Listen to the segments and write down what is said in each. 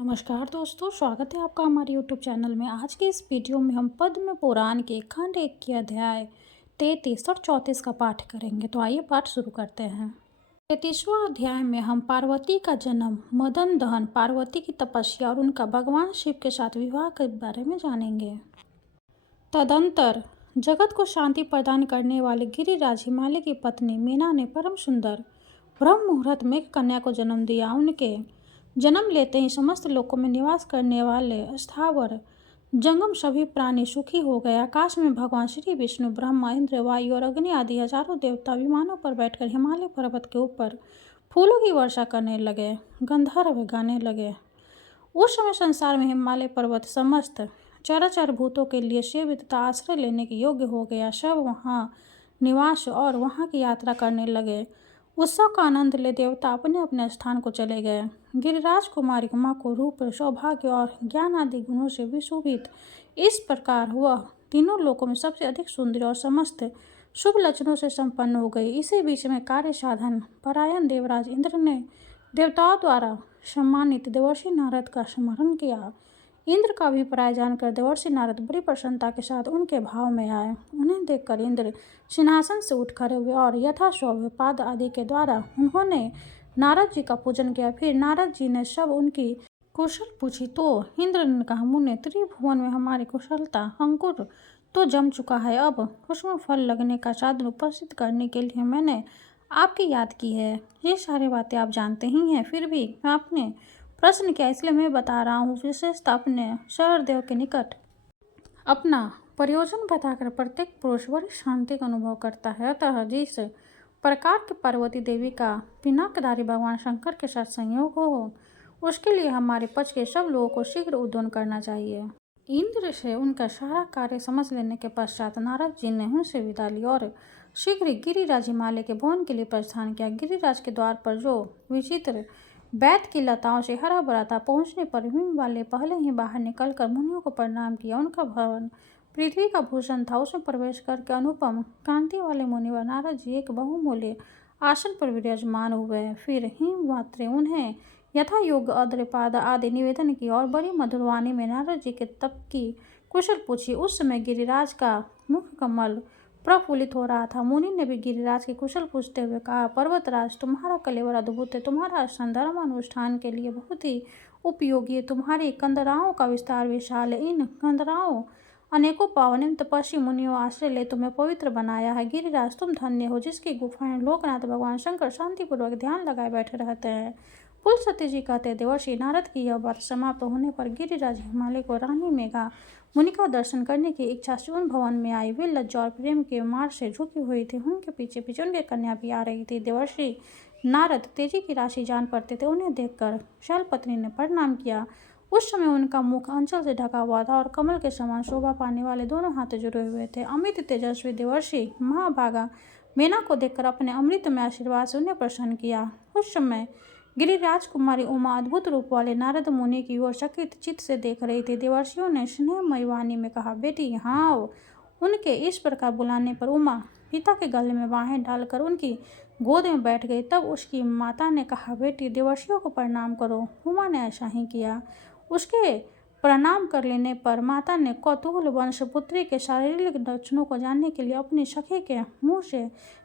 नमस्कार दोस्तों, स्वागत है आपका हमारे YouTube चैनल में। आज के इस वीडियो में हम पद्म पुराण के खंड 1 के अध्याय 33 और 34 का पाठ करेंगे। तो आइए पाठ शुरू करते हैं। 33वां अध्याय में हम पार्वती का जन्म, मदन दहन, पार्वती की तपस्या और उनका भगवान शिव के साथ विवाह के बारे में जानेंगे। तदंतर जगत को शांति प्रदान करने वाले गिरिराज हिमालय की पत्नी मीना ने परम सुंदर ब्रह्म मुहूर्त में एक कन्या को जन्म दिया। उनके जन्म लेते ही समस्त लोकों में निवास करने वाले स्थावर जंगम सभी प्राणी सुखी हो गए। आकाश में भगवान श्री विष्णु, ब्रह्मा, इंद्र, वायु और अग्नि आदि हजारों देवता विमानों पर बैठकर हिमालय पर्वत के ऊपर फूलों की वर्षा करने लगे, गंधर्व गाने लगे। उस समय संसार में हिमालय पर्वत समस्त चराचर भूतों के लिए शिव तथा आश्रय लेने के योग्य हो गया। सब वहाँ निवास और वहाँ की यात्रा करने लगे। उत्सव का आनंद ले देवता अपने अपने स्थान को चले गए। गिरिराज कुमारी उमा को रूप, सौभाग्य और ज्ञान आदि गुणों से विशोभित इस प्रकार वह तीनों लोकों में सबसे अधिक सुंदर और समस्त शुभ लक्षणों से संपन्न हो गई। इसी बीच में कार्य साधन परायण देवराज इंद्र ने देवताओं द्वारा सम्मानित देवर्षि नारद का स्मरण किया। इंद्र का अभिप्राय जानकर देवर्षि नारद बड़ी प्रसन्नता के साथ उनके भाव में आए। उन्हें देखकर इंद्र सिंहासन से उठ खड़े हुए और यथाशोभ पाद आदि के द्वारा उन्होंने नारद जी का पूजन किया। फिर नारद जी ने सब उनकी कुशल पूछी तो इंद्र ने कहा, मुने, त्रिभुवन में हमारी कुशलता अंकुर तो जम चुका है। अब उसमें फल लगने का साधन उपस्थित करने के लिए मैंने आपकी याद की है। ये सारी बातें आप जानते ही हैं, फिर भी आपने प्रश्न किया इसलिए मैं बता रहा हूँ। विशेषतः अपने सहृदय के निकट अपना प्रयोजन बताकर प्रत्येक पुरुष बड़ी शांति का अनुभव करता है। अतः जिस प्रकार के पार्वती देवी का पिनाकधारी भगवान शंकर के साथ संयोग हो, उसके लिए हमारे पक्ष के सब लोगों को शीघ्र उद्यम करना चाहिए। इंद्र से उनका सारा कार्य समझ लेने के पश्चात नारद जी ने उनसे विदा ली और शीघ्र ही गिरिराज हिमालय के भवन के लिए प्रस्थान किया। गिरिराज के द्वार पर जो विचित्र बैत की लताओं से हरा भरा था, पहुंचने पर हिम वाले पहले ही बाहर निकलकर मुनियों को प्रणाम किया। उनका भवन पृथ्वी का भूषण था। उसमें प्रवेश करके अनुपम कांति वाले मुनिवर नारद जी एक बहुमूल्य आसन पर विराजमान हुए। फिर हिमवात्रे उन्हें यथा योग्य अर्घ्यपाद आदि निवेदन किया और बड़ी मधुर वाणी में नारद जी के तप की कुशल पूछी। उस समय गिरिराज का मुख कमल प्रफुल्लित हो रहा था। मुनि ने भी गिरिराज की कुशल पूछते हुए कहा, पर्वतराज, तुम्हारा कलेवर अद्भुत है। तुम्हारा स्थान धर्म अनुष्ठान के लिए बहुत ही उपयोगी है। तुम्हारी कंदराओं का विस्तार विशाल है। इन कंदराओं अनेकों पावन एवं तपस्वी मुनियों आश्रय ले तुम्हें पवित्र बनाया है। गिरिराज, तुम धन्य हो जिसकी गुफाएं लोकनाथ भगवान शंकर शांतिपूर्वक ध्यान लगाए बैठे रहते हैं। पुल सत्य जी कहते, देवर्षि नारद की यह बात समाप्त होने पर गिरिराज हिमालय को रानी मेघा मुनि का दर्शन करने की इच्छा से उन भवन में आई। वे लज्जा और प्रेम के मार से झुकी हुई थी। उनके पीछे पीछे उनकी कन्या भी आ रही थी। देवर्षि नारद तेजी की राशि जान पड़ते थे। उन्हें देखकर शैलपत्नी ने प्रणाम किया। उस समय उनका मुख अंचल से ढका हुआ था और कमल के समान शोभा पाने वाले दोनों हाथ जुड़े हुए थे। अमित तेजस्वी देवर्षि महाभागा मीना को देखकर अपने अमृतमय आशीर्वाद से उन्हें प्रसन्न किया। उस समय गिरिराज कुमारी उमा अद्भुत रूप वाले नारद मुनि की ओर चकित चित्त से देख रही थी। देवर्षियों ने स्नेहमयी वाणी में कहा, बेटी यहाँ आओ। उनके इस प्रकार बुलाने पर उमा पिता के गले में बाहें डालकर उनकी गोद में बैठ गई। तब उसकी माता ने कहा, बेटी, देवर्षियों को प्रणाम करो। उमा ने ऐसा ही किया। उसके प्रणाम कर लेने पर माता ने कौतूहल वंश पुत्री के शारीरिक लक्षणों को जानने के लिए अपनी सखी के मुँह से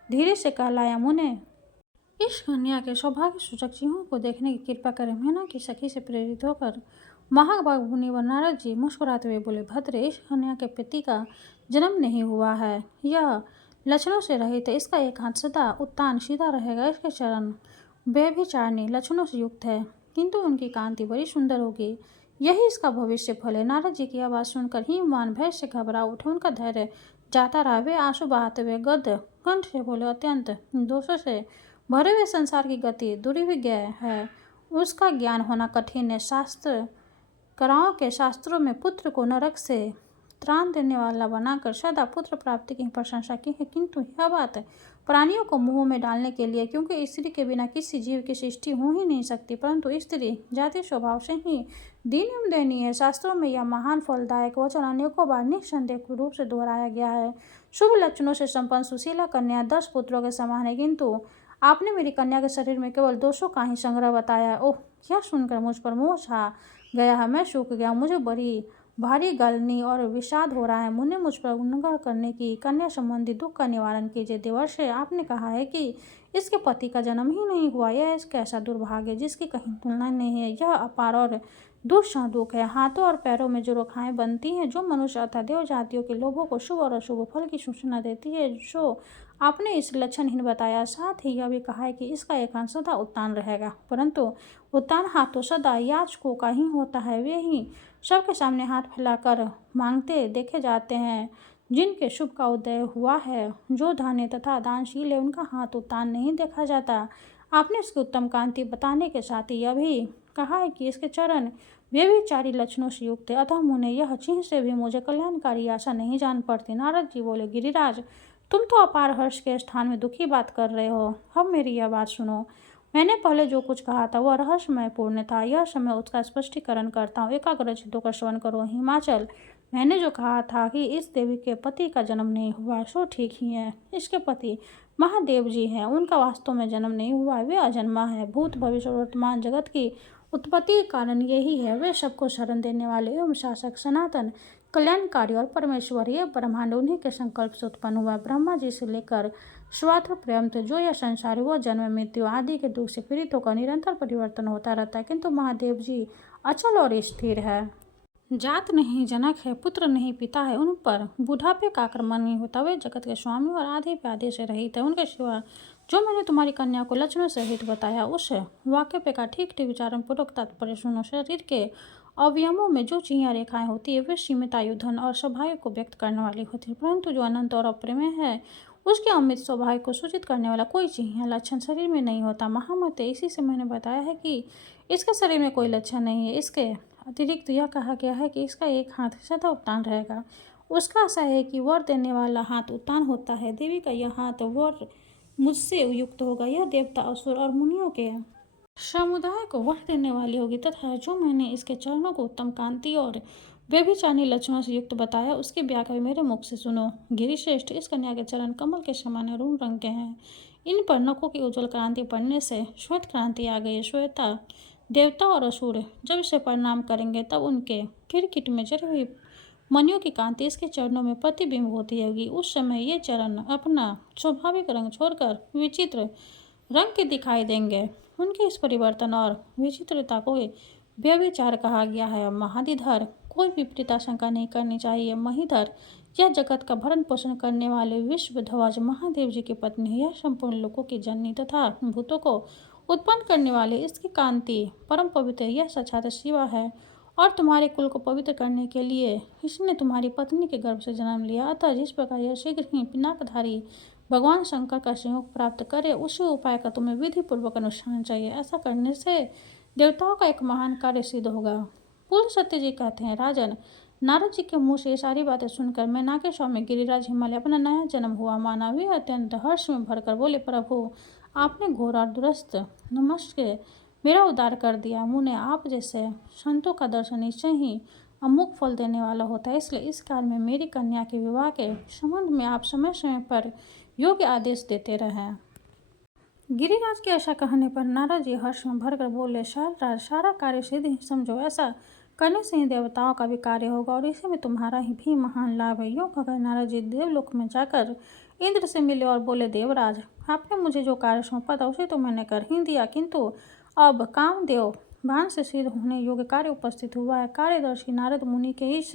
धीरे से कहलाया, मुने, इस कन्या के सौभाग्य सूचक चिन्हों को देखने की कृपा करें। मीना की सखी से प्रेरित होकर महाभाग मुनिवर नारद जी मुस्कुराते हुए बोले, भद्रे, इस कन्या के पति का जन्म नहीं हुआ है। यह लक्षणों से रहित है। इसका एक हाथ सदा उत्तान सीधा रहेगा। इसके चरण व्यभिचारिणी लक्षणों से युक्त है, किंतु उनकी कांति बड़ी सुंदर होगी। यही इसका भविष्य फल है। नारद जी की आवाज़ सुनकर हिमवान भय से घबरा उठे। उनका धैर्य जाता रहा। वे आंसू बहाते हुए गद्य कंठ से बोले, अत्यंत दोषों से भरे हुए संसार की गति दुर्विज्ञ है। उसका ज्ञान होना कठिन है। शास्त्रकारों के शास्त्रों में पुत्र को नरक से त्राण देने वाला बनाकर सदा पुत्र प्राप्ति की प्रशंसा की है, किंतु यह बात प्राणियों को मुंह में डालने के लिए, क्योंकि स्त्री के बिना किसी जीव की सृष्टि हो ही नहीं सकती। परंतु स्त्री जाति स्वभाव से ही दीन एवं दयनीय है। शास्त्रों में यह महान फलदायक वचन अनेकों बार निस्संदेह रूप से दोहराया गया है। शुभ लक्षणों से संपन्न सुशीला कन्या 10 पुत्रों के समान है, किंतु आपने मेरी कन्या के शरीर में केवल दोषों का ही संग्रह बताया। ओह, यह सुनकर मुझ पर मोह छा गया है, मैं सूख गया, मुझे बड़ी भारी गलनी और विषाद हो रहा है। मुझे मुझ पर अनुग्रह करने की कन्या संबंधी दुख का निवारण कीजिए। देवर्षि, आपने कहा है कि इसके पति का जन्म ही नहीं हुआ। यह इसका ऐसा दुर्भाग्य जिसकी कहीं तुलना नहीं है। यह अपार और दुस्सह दुख है। हाथों और पैरों में जो रेखाएं बनती हैं, जो मनुष्य अथवा देव जातियों के लोभों को शुभ और अशुभ फल की सूचना देती है, जो आपने इस लक्षणहीन बताया। साथ ही यह भी कहा है कि इसका एक अंश सदा उत्तान रहेगा, परंतु उत्तान हाथ तो सदा याचकों का ही होता है। वे ही सबके सामने हाथ फैलाकर मांगते देखे जाते हैं। जिनके शुभ का उदय हुआ है, जो धान्य तथा दानशील है, उनका हाथ उत्तान नहीं देखा जाता। आपने इसकी उत्तम कांति बताने के साथ ही यह भी कहा है कि इसके चरण व्यभिचारी लक्षणों से युक्त है। अतः मुने यह चिन्ह से भी मुझे कल्याणकारी आशा नहीं जान पड़ती। नारद जी बोले, गिरिराज, तुम तो अपार हर्ष के स्थान में दुखी बात कर रहे हो। अब मेरी यह बात सुनो। मैंने पहले जो कुछ कहा था वह रहस्यमय पूर्ण था। यह समय उसका स्पष्टीकरण करता हूँ। एकाग्रचित्त होकर श्रवण करो। हिमाचल, मैंने जो कहा था कि इस देवी के पति का जन्म नहीं हुआ, सो ठीक ही है। इसके पति महादेव जी हैं। उनका वास्तव में जन्म नहीं हुआ। वे अजन्मा है। भूत भविष्य और वर्तमान जगत की उत्पत्ति का कारण यही है। वे सबको शरण देने वाले एवं शासक, सनातन, कल्याणकारी और परमेश्वर। ये ब्रह्मांड उन्हीं के संकल्प से उत्पन्न हुआ। ब्रह्मा जी से लेकर स्वार्थ पर्यंत जो यह संसार है, वह जन्म मृत्यु आदि के दुख से पीड़ित होकर निरंतर परिवर्तन होता रहता है, किंतु महादेव जी अचल और स्थिर है। जात नहीं जनक है, पुत्र नहीं पिता है, उन पर बुढ़ापे का आक्रमण नहीं होता। वे जगत के स्वामी और आधे प्यादे से रहित है। उनके सिवा जो मैंने तुम्हारी कन्या को लक्षणों सहित बताया, उस वाक्य पे का ठीक ठीक विचारण पूर्वक तात्पर्य सुनो। शरीर के अवयवों में जो चिह्न रेखाएं होती है, वे सीमित आयु, धन और सौभाग्य को व्यक्त करने वाली होती है, परंतु जो अनंत और अप्रमेय है, उसके अमित सौभाग्य को सूचित करने वाला कोई चिन्ह या लक्षण शरीर में नहीं होता। महामते, इसी से मैंने बताया है कि इसके शरीर में कोई लक्षण नहीं है। इसके अतिरिक्त यह कहा गया है कि इसका एक हाथ सदा उत्तान रहेगा। उसका आशा है कि वर देने वाला हाथ उत्तान होता है। देवी का यह हाथ वर मुझसे युक्त होगा। यह देवता, असुर और मुनियों के समुदाय को वर देने वाली होगी, तथा जो मैंने इसके चरणों को उत्तम कांति और व्यभिचारी लक्षणों से युक्त बताया, उसके व्याख्या मेरे मुख से सुनो। गिरिश्रेष्ठ, इस कन्या के चरण कमल के समान अरुण रंग के हैं। इन पर नखों की उज्ज्वल क्रांति पड़ने से श्वेत क्रांति आ गई। श्वेता देवता और असुर जब इसे प्रणाम करेंगे, तब उनके किरकिट में जरी हुई मणियों की कांति इसके चरणों में प्रतिबिंब होती होगी। उस समय ये चरण अपना स्वाभाविक रंग छोड़कर विचित्र रंग के दिखाई देंगे। उनके इस परिवर्तन और विचित्रता को व्यभिचार कहा गया है। महादिधर, कोई विपरीत आशंका नहीं करनी चाहिए। महीधर, यह जगत का भरण पोषण करने वाले विश्व ध्वज महादेव जी की पत्नी है। यह संपूर्ण लोकों की जननी तथा भूतों को उत्पन्न करने वाले, इसकी कांति परम पवित्र। यह साक्षात शिवा है और तुम्हारे कुल को पवित्र करने के लिए इसने तुम्हारी पत्नी के गर्भ से जन्म लिया। अतः जिस प्रकार यह शीघ्र ही पिनाकधारी भगवान शंकर का सहयोग प्राप्त करे, उसी उपाय का तुम्हें विधि पूर्वक अनुष्ठान चाहिए। ऐसा करने से देवताओं का एक महान कार्य सिद्ध होगा। पूर्ण सत्य जी कहते हैं, राजन, नारद जी के मुँह से ये सारी बातें सुनकर मैं नागेश्वर में गिरिराज हिमालय अपना नया जन्म हुआ माना। वे अत्यंत हर्ष में भरकर बोले, प्रभु, आपने घोर और दुरस्त नमस्ते मेरा उद्धार कर दिया। मुने, आप जैसे संतों का दर्शन निश्चय ही अमुक फल देने वाला होता है, इसलिए इस काल में मेरी कन्या के विवाह के संबंध में आप समय समय पर योग्य आदेश देते रहें। गिरिराज के ऐसा कहने पर नारद जी हर्ष में भरकर बोले, शारदाज, सारा कार्य सिद्ध ही समझो। ऐसा करने से ही देवताओं का भी कार्य होगा और इसी में तुम्हारा ही भी महान लाभ है। यूँ कहकर नारद जी देवलोक में जाकर इंद्र से मिले और बोले, देवराज, आपने मुझे जो कार्य सौंपा था उसे तो मैंने कर ही दिया, किंतु अब कामदेव भान से सिद्ध होने योग्य कार्य उपस्थित हुआ है। कार्यदर्शी नारद मुनि के इस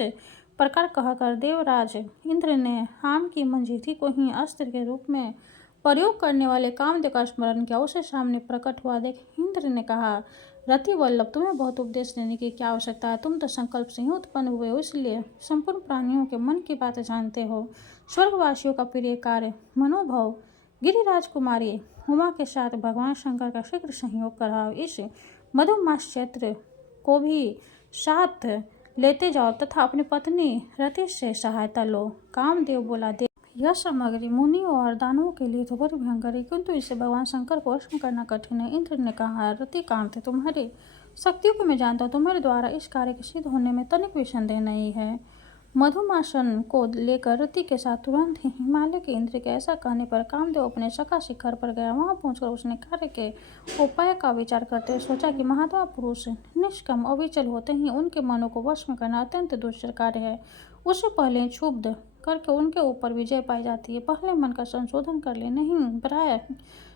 प्रकार कहकर देवराज इंद्र ने आम की मंजीठी को ही अस्त्र के रूप में प्रयोग करने वाले कामदेव का स्मरण किया। उसे सामने प्रकट हुआ देख इंद्र ने कहा, रति वल्लभ, तुम्हें बहुत उपदेश देने की क्या आवश्यकता है। तुम तो संकल्प से ही उत्पन्न हुए हो, इसलिए संपूर्ण प्राणियों के मन की बातें जानते हो। स्वर्गवासियों का प्रिय कार्य मनोभव गिरिराज कुमारी उमा के साथ भगवान शंकर का शीघ्र संयोग कराओ। इस मधुमास क्षेत्र को भी साथ लेते जाओ तथा अपनी पत्नी रति से सहायता लो। कामदेव बोला, यह सामग्री मुनियों और दानवों के लिए तो बड़ी भयंकर है, किंतु इसे भगवान शंकर को वश में करना कठिन है। इंद्र ने कहा, रतिकांत, तुम्हारी शक्तियों को मैं जानता हूँ। तुम्हारे द्वारा इस कार्य के सिद्ध होने में तनिक भी संदेह नहीं है। मधुमासन को लेकर रति के साथ तुरंत ही हिमालय के इंद्र के ऐसा कहने पर कामदेव अपने सखा शिखर पर गया। वहां पहुंचकर उसने कार्य के उपाय का विचार करते हुए सोचा कि महात्मा पुरुष निष्काम अविचल होते ही उनके मनों को वश में करना अत्यंत दुष्कर कार्य है। उससे पहले क्षुब्ध करके उनके ऊपर विजय पाई जाती है। पहले मन का संशोधन कर ले, नहीं प्राय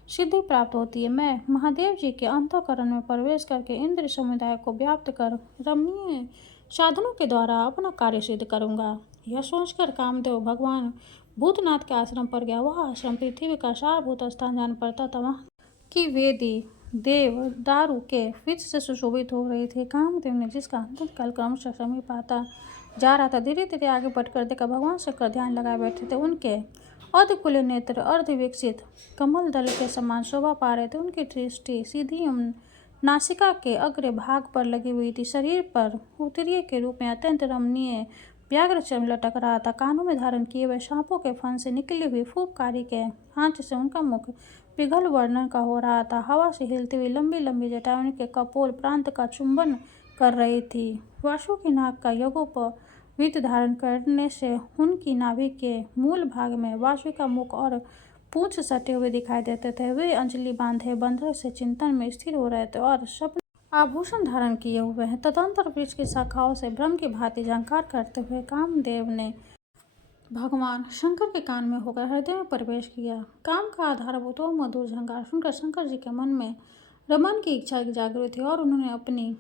सिद्धि प्राप्त होती है। मैं महादेव जी के अंतःकरण में प्रवेश करके इंद्र समुदाय को व्याप्त कर रमणीय साधनों के द्वारा अपना कार्य सिद्ध करूंगा। यह सोचकर कामदेव भगवान भूतनाथ के आश्रम पर गया। वह आश्रम पृथ्वी का सारभूत स्थान जान पड़ता था। वहाँ की वेदी देव दारू के वृक्ष से सुशोभित हो रही थी। कामदेव ने जिसका अंतकाल क्रमशः समीप आता जा रहा था, धीरे धीरे आगे बढ़कर देखा भगवान शंकर ध्यान लगाए बैठे थे। उनके अर्धखुले नेत्र अर्ध विकसित कमल दल के समान शोभा पा रहे थे। उनकी दृष्टि सीधी नासिका के अग्र भाग पर लगी हुई थी। शरीर पर उत्तरीय के रूप में अत्यंत रमणीय व्याघ्र चर्म लटक रहा था। कानों में धारण किए हुए सांपों के फन से निकली हुई फूफकारी के आंच से उनका मुख पिघल वर्णन का हो रहा था। हवा से हिलती हुई लंबी लंबी जटाएं उनके कपोल प्रांत का चुंबन कर रही थी। वासु की नाक का यज्ञोपवीत धारण करने से उनकी नाभि के मूल भाग में वासु का मुख और पूंछ सटे हुए दिखाई देते थे। वे अंजलि बांधे बंधक से चिंतन में स्थिर हो रहे थे और सब आभूषण धारण किए हुए हैं। तदंतर वृक्ष की शाखाओं से ब्रह्म की भांति झंकार करते हुए कामदेव ने भगवान शंकर के कान में होकर हृदय में प्रवेश किया। काम का आधारभूत और मधुर झंकार सुनकर शंकर जी के मन में रमन की इच्छा जागृत हुई और उन्होंने अपनी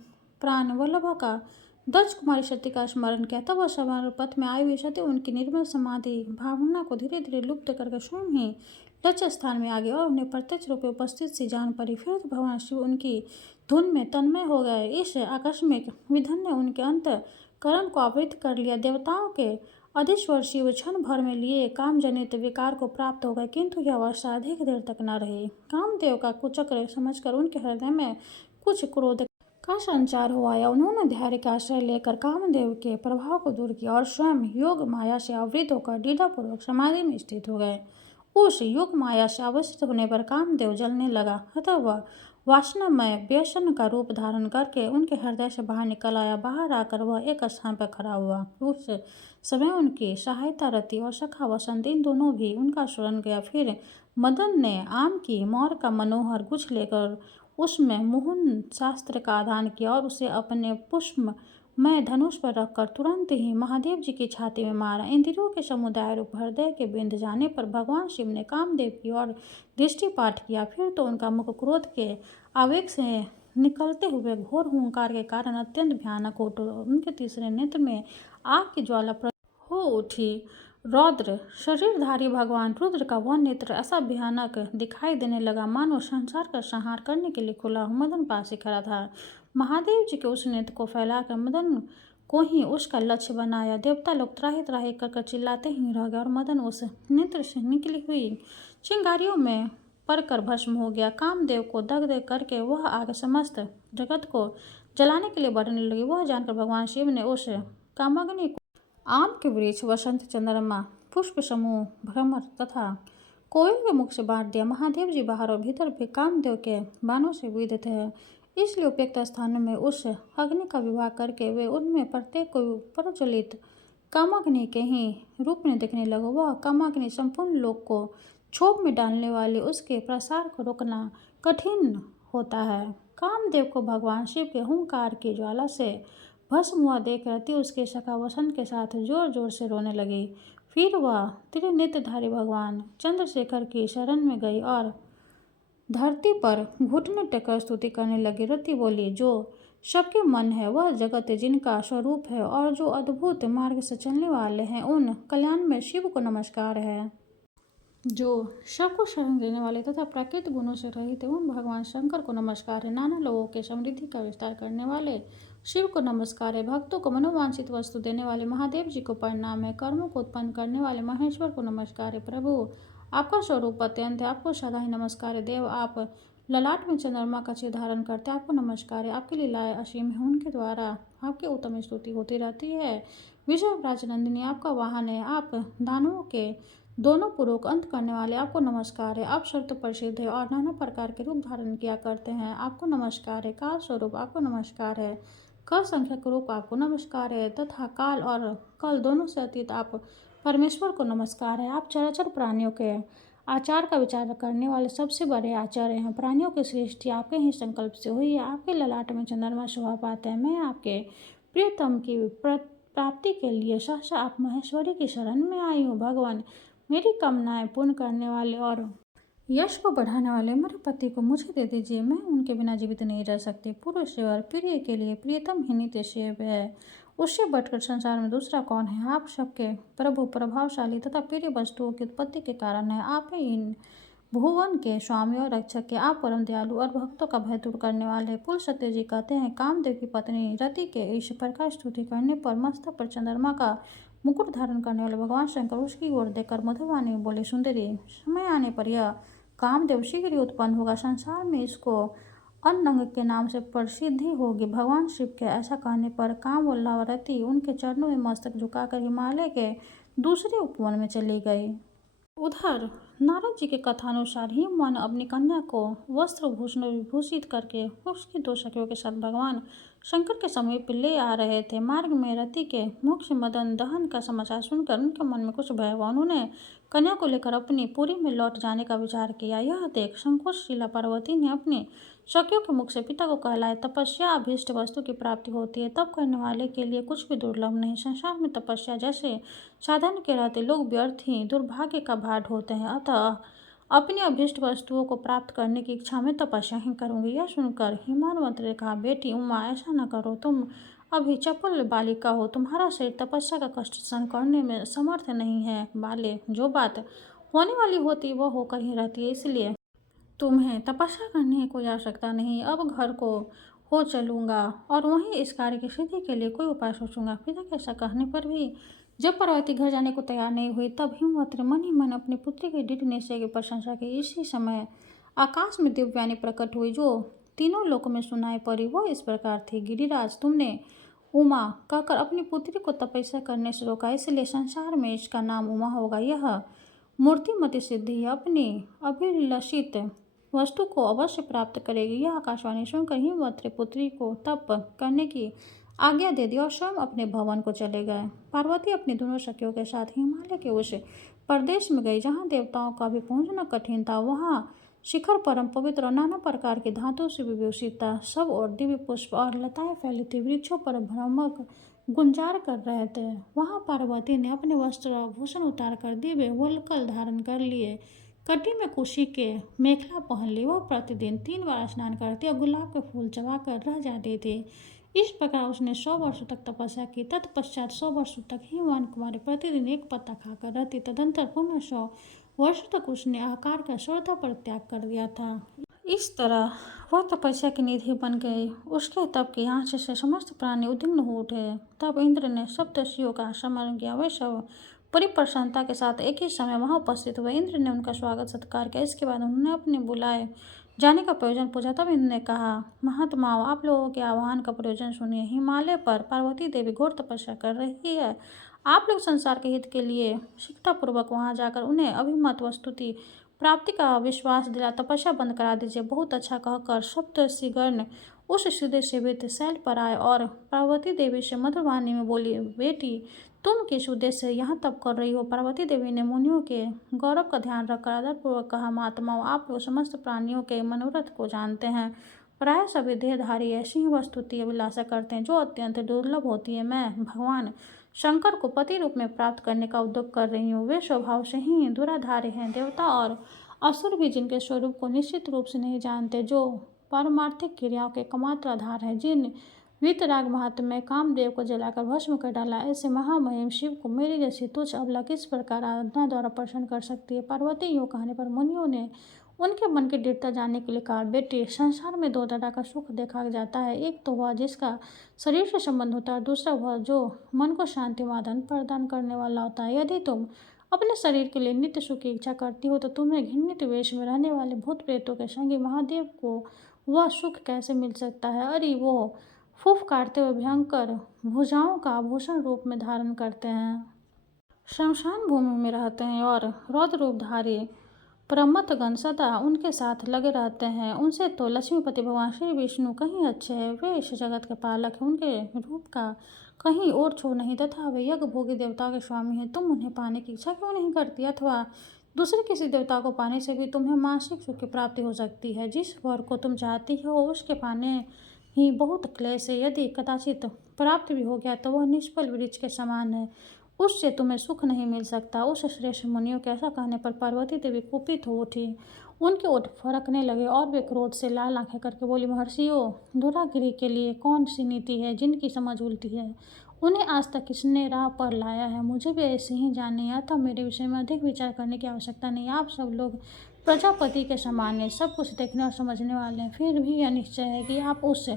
प्राण वल्लभा का दक्ष कुमारी सती का स्मरण किया। तब वह सवार पथ में आई हुई सती उनकी निर्मल समाधि भावना को धीरे धीरे लुप्त करके स्वयं ही लक्ष्य स्थान में आ गए और उन्हें प्रत्यक्ष रूप में उपस्थित सी जान पड़ी। फिर तो भगवान शिव उनकी धुन में तन्मय हो गए। इस आकस्मिक विधन ने उनके अंतःकरण को आवृत कर लिया। देवताओं के अधीश्वर शिव क्षण भर में लिए काम जनित विकार को प्राप्त हो गए, किंतु यह अवस्था अधिक देर तक न रही। कामदेव का कुचक्र समझकर उनके हृदय में कुछ क्रोध का संचार हो आया। उन्होंने धैर्य का आश्रय लेकर कामदेव के प्रभाव को दूर किया और स्वयं योग माया से आवृत होकर दृढ़पूर्वक समाधि में स्थित हो गए। उस योग माया से अवस्थित होने पर कामदेव जलने लगा, अतः वह वासनामय व्यसन का रूप धारण करके उनके हृदय से बाहर निकल आया। बाहर आकर वह एक स्थान पर खड़ा हुआ। उस समय उनकी सहायता रति और सखा वसंत इन दोनों भी उनका शरण गया। फिर मदन ने आम की मोर का मनोहर गुच्छ लेकर उसमें मुहुन शास्त्र का आधान किया और उसे अपने पुष्पमय धनुष पर रखकर तुरंत ही महादेव जी की छाती में मारा। इंद्रियों के समुदाय रूप हृदय के बिंद जाने पर भगवान शिव ने कामदेव की ओर दृष्टिपात किया। फिर तो उनका मुख क्रोध के आवेग से निकलते हुए घोर हुंकार के कारण अत्यंत भयानक हो उठा। उनके तीसरे नेत्र में आग की ज्वाला हो उठी। रौद्र शरीरधारी भगवान रुद्र का वह नेत्र ऐसा भयानक दिखाई देने लगा मानो संसार का संहार करने के लिए खुला मदन पास ही खड़ा था। महादेव जी के उस नेत्र को फैलाकर मदन को ही उसका लक्ष्य बनाया। देवता लोग त्राही त्राही कर चिल्लाते ही रह गए और मदन उस नेत्र से निकली हुई चिंगारियों में पड़कर भस्म हो गया। कामदेव को दग्ध करके वह आग समस्त जगत को जलाने के लिए बढ़ने लगी। वह जानकर भगवान शिव ने उस कामाग्नि को आम के वृक्ष, वसंत, चंद्रमा, पुष्प समूह, भ्रमर तथा कोयल के मुख से बांट दिया। महादेव जी बाहर और भीतर भी कामदेव के बाणों से विदित थे, इसलिए उपयुक्त स्थानों में उस अग्नि का विवाह करके वे उनमें प्रत्येक को प्रज्वलित कामाग्नि के ही रूप में देखने लगे। वह कामाग्नि संपूर्ण लोक को क्षोभ में डालने वाली, उसके प्रसार को रोकना कठिन होता है। कामदेव को भगवान शिव के हुंकार की ज्वाला से भस्म हुआ देख रति उसके सखा वसंत के साथ जोर जोर से रोने लगी। फिर वह त्रिनेत्रधारी भगवान चंद्रशेखर की शरण में गई और धरती पर घुटने टेकर स्तुति करने लगी। रति बोली, जो सबके मन है वह जगत जिनका स्वरूप है और जो अद्भुत मार्ग से चलने वाले हैं, उन कल्याण में शिव को नमस्कार है। जो सबको शरण देने वाले तथा प्राकृतिक गुणों से रहित है, उन भगवान शंकर को नमस्कार है। नाना लोगों के समृद्धि का विस्तार करने वाले शिव को नमस्कार है। भक्तों को मनोवांछित वस्तु देने वाले महादेव जी को प्रणाम है। कर्मों को उत्पन्न करने वाले महेश्वर को नमस्कार है। प्रभु, आपका स्वरूप अत्यंत है, आपको सदा ही नमस्कार है। देव, आप ललाट में चंद्रमा का चिन्ह धारण करते, आपको नमस्कार है। आपकी लीलाएं असीम है, उनके द्वारा आपकी उत्तम स्तुति होती रहती है। विजय राजनंदिनी आपका वाहन है। आप दानवों के दोनों पुरों को अंत करने वाले, आपको नमस्कार है। आप सर्व प्रसिद्ध है और नाना प्रकार के रूप धारण किया करते हैं, आपको नमस्कार है। काल स्वरूप आपको नमस्कार है। क संख्या के रूप आपको नमस्कार है तथा काल और कल दोनों से अतीत आप परमेश्वर को नमस्कार है। आप चराचर प्राणियों के आचार का विचार करने वाले सबसे बड़े आचार्य हैं। प्राणियों की सृष्टि आपके ही संकल्प से हुई है। आपके ललाट में चंद्रमा शोभा पाते हैं। मैं आपके प्रियतम की प्राप्ति के लिए सहसा आप महेश्वरी की शरण में आई हूँ। भगवान, मेरी कामनाएं पूर्ण करने वाले और यश को बढ़ाने वाले मेरे पति को मुझे दे दीजिए। मैं उनके बिना जीवित नहीं रह सकती। पुरुष और प्रिय के लिए प्रियतम ही नित्य शिव है। उससे बढ़कर संसार में दूसरा कौन है? आप सबके प्रभु, प्रभावशाली तथा प्रिय वस्तुओं की उत्पत्ति के कारण है। आप ही इन भुवन के स्वामी और रक्षक के। आप परम दयालु और भक्तों का भय दूर करने वाले। पुल सत्य जी कहते हैं, कामदेव की पत्नी रति के इस प्रकार स्तुति करने पर मस्तक पर चंद्रमा का मुकुट धारण करने वाले भगवान शंकर उसकी ओर देखकर मधुवानी में बोले, सुंदरी, समय आने पर यह कामदेव शीघ्र ही उत्पन्न होगा। संसार में इसको अनंग के नाम से प्रसिद्धि होगी। भगवान शिव के ऐसा कहने पर कामवल्लभ रति उनके चरणों में मस्तक झुकाकर हिमालय के दूसरे उपवन में चली गई। उधर नारद जी के कथानुसार हिमवन अपनी कन्या को वस्त्र भूषण विभूषित करके उसकी दो सखियों के साथ भगवान शंकर के समीप ले आ रहे थे। मार्ग में रति के मुख से मदन दहन का समाचार सुनकर उनके मन में कुछ भय हुआ। उन्होंने कन्या को लेकर अपनी पुरी में लौट जाने का विचार किया। यह देख संकोचशीला पार्वती ने अपनी सखियों के मुख से पिता को कहलाए, तपस्या अभीष्ट वस्तु की प्राप्ति होती है। तप करने वाले के लिए कुछ भी दुर्लभ नहीं। संसार में तपस्या जैसे साधन के रहते लोग व्यर्थ ही दुर्भाग्य का भार ढोते हैं। अतः अपनी अभीष्ट वस्तुओं को प्राप्त करने की इच्छा में तपस्या ही करूंगी। यह सुनकर हिमावंत ने कहा, बेटी उमा, ऐसा न करो। तुम अभी चपल बालिका हो। तुम्हारा शरीर तपस्या का कष्ट सहन करने में समर्थ नहीं है। बाले, जो बात होने वाली होती वह होकर ही रहती है, इसलिए तुम्हें तपस्या करने की कोई आवश्यकता नहीं। अब घर को हो चलूँगा और वहीं इस कार्य की सिद्धि के लिए कोई उपाय सोचूंगा। पिता के ऐसा कहने पर भी जब पार्वती घर जाने को तैयार नहीं हुई, तब हिमवंत ने मन ही मन अपनी पुत्री के दृढ़ निश्चय की प्रशंसा की। इसी समय आकाश में दिव्यवाणी प्रकट हुई, जो तीनों लोकों में सुनाई पड़ी। वह इस प्रकार थी, गिरिराज, तुमने उमा कहकर अपनी पुत्री को तपस्या करने से रोका, इसलिए संसार में इसका नाम उमा होगा। यह मूर्तिमती सिद्धि अपनी अभिलषित वस्तु को अवश्य प्राप्त करेगी। यह आकाशवाणी सुनकर हिमवंत ने पुत्री को तप करने की आज्ञा दे दी और स्वयं अपने भवन को चले गए। पार्वती अपनी दोनों सखियों के साथ हिमालय के उस प्रदेश में गई जहाँ देवताओं का भी पहुँचना कठिन था। वहाँ शिखर परम पवित्र और नाना प्रकार की धातुओं से विभूषित था। सब और दिव्य पुष्प और लताएं फैली थी। वृक्षों पर भ्रमक गुंजार कर रहे थे। वहाँ पार्वती ने अपने वस्त्र आभूषण उतार कर दिव्य वल्कल धारण कर लिए, कटी में कुशी के मेखला पहन ली। वह प्रतिदिन 3 बार स्नान करती और गुलाब के फूल चबाकर रह जाती थी। इस प्रकार उसने 100 वर्षों तक तपस्या की। तत्पश्चात 100 वर्षों तक हिमवान कुमारी प्रतिदिन एक पत्ता खाकर रहती। तदंतर पुनः 100 वर्षों तक उसने आहार का श्रद्धा पर त्याग कर दिया था। इस तरह वह तपस्या की निधि बन गई। उसके तप की आँच से समस्त प्राणी उद्विग्न हो उठे। तब इंद्र ने सप्तर्षियों का स्मरण किया। वे सब बड़ी प्रसन्नता के साथ एक ही समय वहां उपस्थित हुए। इंद्र ने उनका स्वागत सत्कार किया। इसके बाद उन्होंने अपने बुलाए जाने का प्रयोजन पूछा। तब इंद्र ने कहा, महात्माओं, आप लोगों के आह्वान का प्रयोजन सुनिए। हिमालय पर पार्वती देवी घोर तपस्या कर रही है। आप लोग संसार के हित के लिए शिक्षापूर्वक वहां जाकर उन्हें अभिमत वस्तुति प्राप्ति का विश्वास दिला तपस्या बंद करा दीजिए। बहुत अच्छा कहकर सप्तर्षिगण उस सीधे सेवित शैल पर आए और पार्वती देवी से मधुर वाणी में बोली, बेटी, तुम किस उद्देश्य से यहाँ तप कर रही हो? पार्वती देवी ने मुनियों के गौरव का ध्यान रखकर आदरपूर्वक कहा, महात्माओं, आप लोग समस्त प्राणियों के मनोरथ को जानते हैं। प्राय सभी देहधारी ऐसी ही वस्तुति अभिलाषा करते हैं जो अत्यंत दुर्लभ होती है। मैं भगवान शंकर को पति रूप में प्राप्त करने का उद्योग कर रही हूँ। वे स्वभाव से ही दुराधारी हैं। देवता और असुर भी जिनके स्वरूप को निश्चित रूप से नहीं जानते, जो पारमार्थिक क्रियाओं के एकमात्र आधार हैं, जिन वीतराग महात्मा कामदेव को जलाकर भस्म कर डाला, ऐसे महामहिम शिव को मेरी जैसी तुच्छ अबला किस प्रकार आराधना द्वारा प्रसन्न कर सकती है? पार्वती यूँ कहने पर मुनियों ने उनके मन की दृढ़ता जानने के लिए कहा, बेटी, संसार में 2 तरह का सुख देखा जाता है। एक तो वह जिसका शरीर से संबंध होता है, और दूसरा वह जो मन को शांति समाधान प्रदान करने वाला होता है। यदि तुम अपने शरीर के लिए नित्य सुख की इच्छा करती हो, तो तुम्हें घृणित वेश में रहने वाले भूत प्रेतों के संगी महादेव को वह सुख कैसे मिल सकता है? अरे, वो फुफकारते हुए भयंकर भुजाओं का आभूषण रूप में धारण करते हैं, श्मशान भूमि में रहते हैं और रौद्र रूपधारी प्रमथगण सदा उनके साथ लगे रहते हैं। उनसे तो लक्ष्मीपति भगवान श्री विष्णु कहीं अच्छे हैं। वे इस जगत के पालक हैं। उनके रूप का कहीं और छोर नहीं, तथा वे यज्ञ भोगी देवताओं के स्वामी हैं। तुम उन्हें पाने की इच्छा क्यों नहीं करती? अथवा दूसरे किसी देवता को पाने से भी तुम्हें मानसिक सुख की प्राप्ति हो सकती है। जिस वर को तुम चाहती हो उसके पाने ही बहुत क्लेश है। यदि कदाचित प्राप्त भी हो गया तो वह निष्फल वृक्ष के समान है, उससे तुम्हें सुख नहीं मिल सकता। उस श्रेष्ठ मुनियों के ऐसा कहने पर पार्वती देवी कुपित हो उठी। उनके ओठ फड़कने लगे और वे क्रोध से लाल आंखें करके बोली, महर्षियों, धुरागिरी के लिए कौन सी नीति है जिनकी समझ उल्टी है? उन्हें आज तक किसने राह पर लाया है? मुझे भी ऐसे ही जाननी है, अतः मेरे विषय में अधिक विचार करने की आवश्यकता नहीं। आप सब लोग प्रजापति के समान हैं, सब कुछ देखने और समझने वाले हैं। फिर भी यह निश्चय है कि आप उस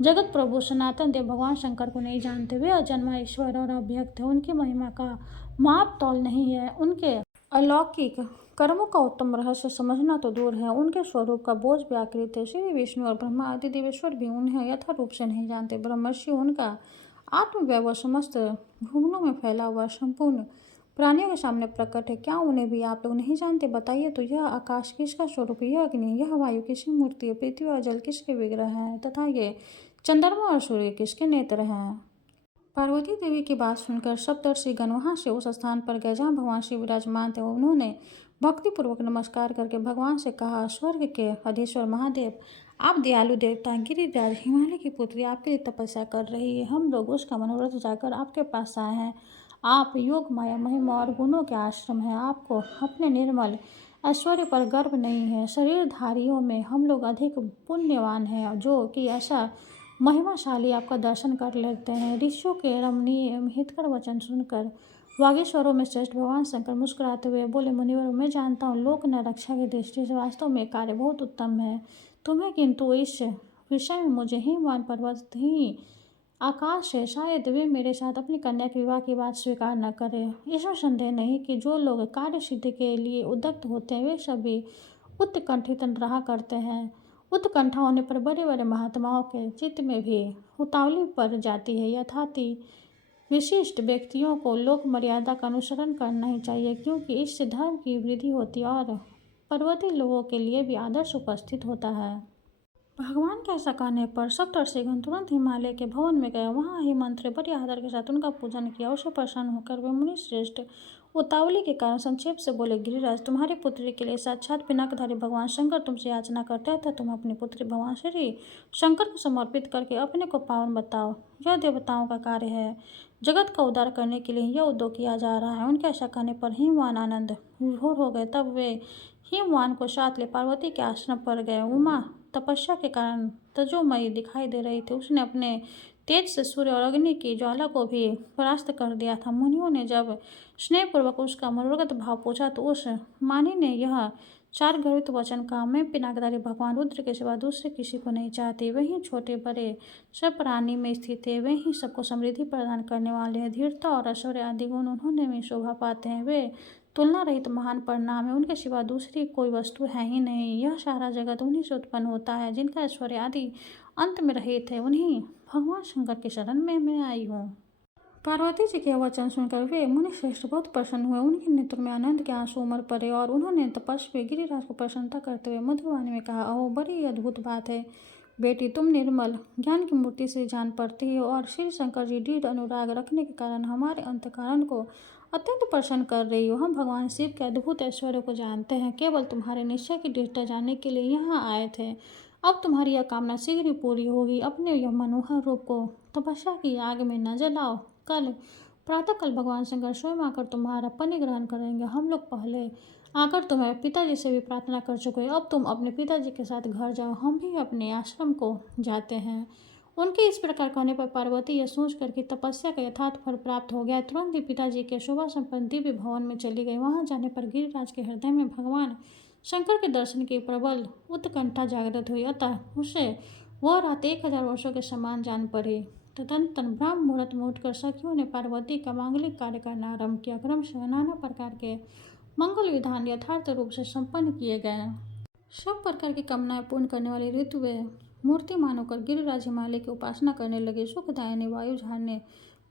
जगत प्रभु सनातन देव भगवान शंकर को नहीं जानते। वे अजन्मा ईश्वर और अव्यक्त है। उनकी महिमा का माप तौल नहीं है। उनके अलौकिक कर्मों का उत्तम रहस्य समझना तो दूर है, उनके स्वरूप का बोझ भी आकृत है। श्री विष्णु और ब्रह्मा आदि देवेश्वर भी उन्हें यथा रूप से नहीं जानते। ब्रह्मर्षि उनका आत्मवैभव समस्त भुवनों में फैला हुआ संपूर्ण प्राणियों के सामने प्रकट है। क्या उन्हें भी आप लोग नहीं जानते? बताइए तो, यह आकाश किसका स्वरूप, यह अग्नि, यह वायु किसकी मूर्ति है, पृथ्वी और जल किसके विग्रह हैं, तथा ये चंद्रमा और सूर्य किसके नेत्र हैं? पार्वती देवी की बात सुनकर सप्तर्षिगण वहां से उस स्थान पर गए जहाँ भगवान शिव विराजमान थे। उन्होंने भक्तिपूर्वक नमस्कार करके भगवान से कहा, स्वर्ग के अधीश्वर महादेव, आप दयालु देवता गिरिराज हिमालय की पुत्री आपके लिए तपस्या कर रही है। हम लोग उसका मनोरथ जाकर आपके पास आए हैं। आप योग माया महिमा और गुणों के आश्रम हैं। आपको अपने निर्मल ऐश्वर्य पर गर्व नहीं है। शरीरधारियों में हम लोग अधिक पुण्यवान हैं जो कि ऐसा महिमाशाली आपका दर्शन कर लेते हैं। ऋषियों के रमणीय हितकर वचन सुनकर वागीश्वरों में श्रेष्ठ भगवान शंकर मुस्कुराते हुए बोले, मुनिवर, मैं जानता हूँ लोक न रक्षा की दृष्टि से वास्तव में कार्य बहुत उत्तम है तुम्हें, किंतु इस विषय में मुझे हिमवान पर्वत ही आकाश है। शायद वे मेरे साथ अपनी कन्या के विवाह की बात स्वीकार न करें। इसमें संदेह नहीं कि जो लोग कार्य सिद्धि के लिए उद्यत होते हैं वे सभी उत्कंठित रहा करते हैं। उत्कंठा होने पर बड़े बड़े महात्माओं के चित्त में भी उतावली पड़ जाती है। यथाति विशिष्ट व्यक्तियों को लोक मर्यादा का अनुसरण करना ही चाहिए, क्योंकि इससे धर्म की वृद्धि होती है और पर्वतीय लोगों के लिए भी आदर्श उपस्थित होता है। भगवान के ऐसा कहने पर सप्तर्षिगण तुरंत हिमालय के भवन में गए। वहाँ ही मंत्री बड़े आदर के साथ उनका पूजन किया। उससे प्रसन्न होकर वे मुनि श्रेष्ठ उतावली के कारण संक्षेप से बोले, गिरिराज, तुम्हारी पुत्री के लिए साक्षात पिनाकधारी भगवान शंकर तुमसे याचना करते हैं, तुम अपनी पुत्री भगवान श्री शंकर को समर्पित करके अपने को पावन बताओ। यह देवताओं का कार्य है। जगत का उद्धार करने के लिए यह उद्योग किया जा रहा है। उनके ऐसा कहने पर हिमवान आनंद विभोर हो गए। तब वे हिमवान को साथ ले पार्वती के आश्रम पर गए। उमा तपस्या के कारण तेजोमयी दिखाई दे रही थी। उसने अपने तेज से सूर्य और अग्नि की ज्वाला को भी परास्त कर दिया था। मुनियों ने जब स्नेहपूर्वक उसका मनोगत भाव पूछा तो उस मानी ने यह चार गर्वित वचन कहा, मैं पिनाकधारी भगवान रुद्र के सिवा दूसरे किसी को नहीं चाहती। वही छोटे बड़े सब प्राणी में स्थित है। वे ही सबको समृद्धि प्रदान करने वाले हैं। धीरता और ऐश्वर्य आदि गुण उन्होंने में शोभा पाते हैं। वे तुलना रहित महान परिणाम है। उनके सिवा दूसरी कोई वस्तु है ही नहीं। यह सारा जगत उन्हीं से उत्पन्न होता है जिनका ऐश्वर्य आदि अंत में रहित है। उन्हीं भगवान शंकर की शरण में मैं आई हूँ। पार्वती जी के वचन सुनकर वे मुनि श्रेष्ठ बहुत प्रसन्न हुए। उनके नेत्र में आनंद के आंसू उमड़ पड़े और उन्होंने तपस्वी गिरिराज को प्रसन्नता करते हुए मधुरवाणी में कहा, अहो, बड़ी अद्भुत बात है बेटी, तुम निर्मल ज्ञान की मूर्ति से जान पड़ती हो और श्री शंकर जी दृढ़ अनुराग रखने के कारण हमारे अंतःकरण को अत्यंत प्रसन्न कर रही हो। हम भगवान शिव के अद्भुत ऐश्वर्य को जानते हैं, केवल तुम्हारे निश्चय की दृढ़ता जानने के लिए यहाँ आए थे। अब तुम्हारी यह कामना शीघ्र ही पूरी होगी। अपने यह मनोहर रूप को तपस्या की आग में न जलाओ। कल प्रातःकाल भगवान शंकर स्वयं आकर तुम्हारा परिग्रहण करेंगे। हम लोग पहले आकर तुम्हें पिताजी से भी प्रार्थना कर चुके हैं। अब तुम अपने पिताजी के साथ घर जाओ, हम भी अपने आश्रम को जाते हैं। उनके इस प्रकार कहने पर पार्वती यह सोचकर कि तपस्या का यथार्थ फल प्राप्त हो गया, तुरंत ही पिताजी के शोभा संपन्न दिव्य भवन में चली गई। वहां जाने पर गिरिराज के हृदय में भगवान शंकर के दर्शन की प्रबल उत्कंठा जागृत हुई, अतः उसे वह रात 1000 वर्षों के समान जान पड़ी। तदनंतर ब्राह्म मुहूर्त में उठकर सखियों ने पार्वती का मांगलिक कार्य करना आरंभ किया। क्रमशः नाना प्रकार के मंगल विधान यथार्थ रूप से संपन्न किए गए। सब प्रकार की कामनाएं पूर्ण करने वाली ऋतुएं मूर्तिमान होकर गिरिराज हिमालय की उपासना करने लगे। सुखदायिनी वायु झाड़ने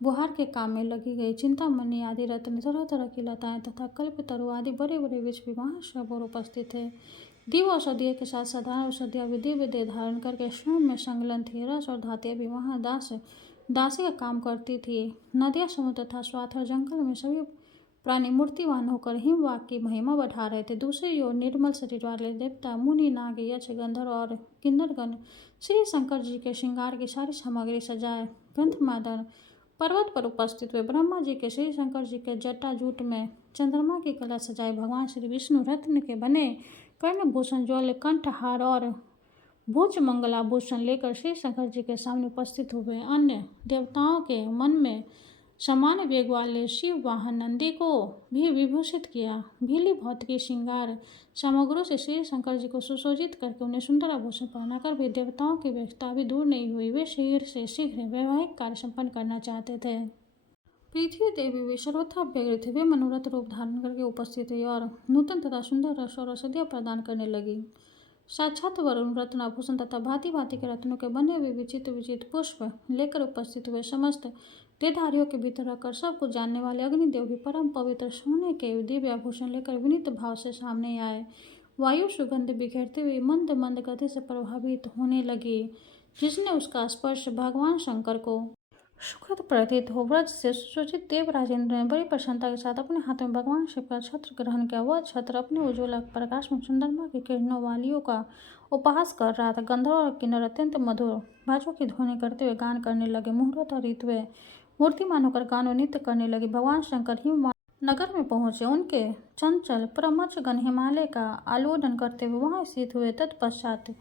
बुहार के काम में लगी गई। चिंतामणि आदि रत्न, तरह तरह की लताएं तथा कल्पतरु आदि बड़े बड़े वृक्ष भी वहाँ सब और उपस्थित थे। दिव्य औषधियों के साथ साधारण औषधियाँ भी दिव्य देह धारण करके स्वयं में संलग्न थी। रस और धातियाँ भी वहाँ दासी का काम करती थी। नदियाँ, समुद्र तथा स्वाथर जंगल में सभी प्राणी मूर्तिवान होकर हिमवाग की महिमा बढ़ा रहे थे। दूसरी ओर निर्मल शरीर वाले देवता, मुनि, नाग, यक्ष, गंधर्व और किन्नरगण श्री शंकर जी के श्रृंगार की सारी सामग्री सजाए गंधमादन पर्वत पर उपस्थित हुए। ब्रह्मा जी के श्री शंकर जी के जटाजूट में चंद्रमा की कला सजाए भगवान श्री विष्णु रत्न के बने कर्णभूषण, ज्वल, कंठहार और भुज मंगलाभूषण लेकर श्री शंकर जी के सामने उपस्थित हुए। अन्य देवताओं के मन में समान वेग वाले शिव वाहन नंदी को भी विभूषित किया। भीली भौतिकी श्रृंगार सामग्रियों से श्री शंकर जी को सुसज्जित करके उन्हें सुंदर आभूषण पहनाकर भी देवताओं की व्यस्तता भी दूर नहीं हुई। वे शीघ्र से शीघ्र वैवाहिक कार्य संपन्न करना चाहते थे। पृथ्वी देवी भी सर्वथा व्यग्र थे। वे मनोरथ रूप धारण करके उपस्थित हुई और नूतन तथा सुंदर रस और औषधियाँ प्रदान करने लगी। साक्षात वरुण रत्न आभूषण तथा भांति भांति के रत्नों के बने हुए विचित्र विचित्र पुष्प लेकर उपस्थित हुए। समस्त देहधारियों के भीतर रखकर सब कुछ जानने वाले अग्निदेव भी परम पवित्र सोने के दिव्य आभूषण लेकर विनीत भाव से सामने आए। वायु सुगंध बिखेरते हुए मंद मंद गति से प्रभावित होने लगी, जिसने उसका स्पर्श भगवान शंकर को सुखद प्रतीत हो। व्रज से सुसज्जित देव राजेंद्र ने बड़ी प्रसन्नता के साथ अपने हाथ में भगवान शिव का छत्र ग्रहण किया। वह छत्र अपने उज्ज्वल प्रकाश में चंद्रमा की किरणों वालियों का उपहास कर रहा था। गंधर्व और किन्नर अत्यंत मधुर बाजों की ध्वनि करते हुए गान करने लगे। मुहूर्त और ऋतुएं मूर्तिमान होकर गानों नृत्य करने लगी। भगवान शंकर हिमवान नगर में पहुंचे। उनके चंचल प्रमथगण हिमालय का आलोडन करते हुए वहां स्थित हुए। तत्पश्चात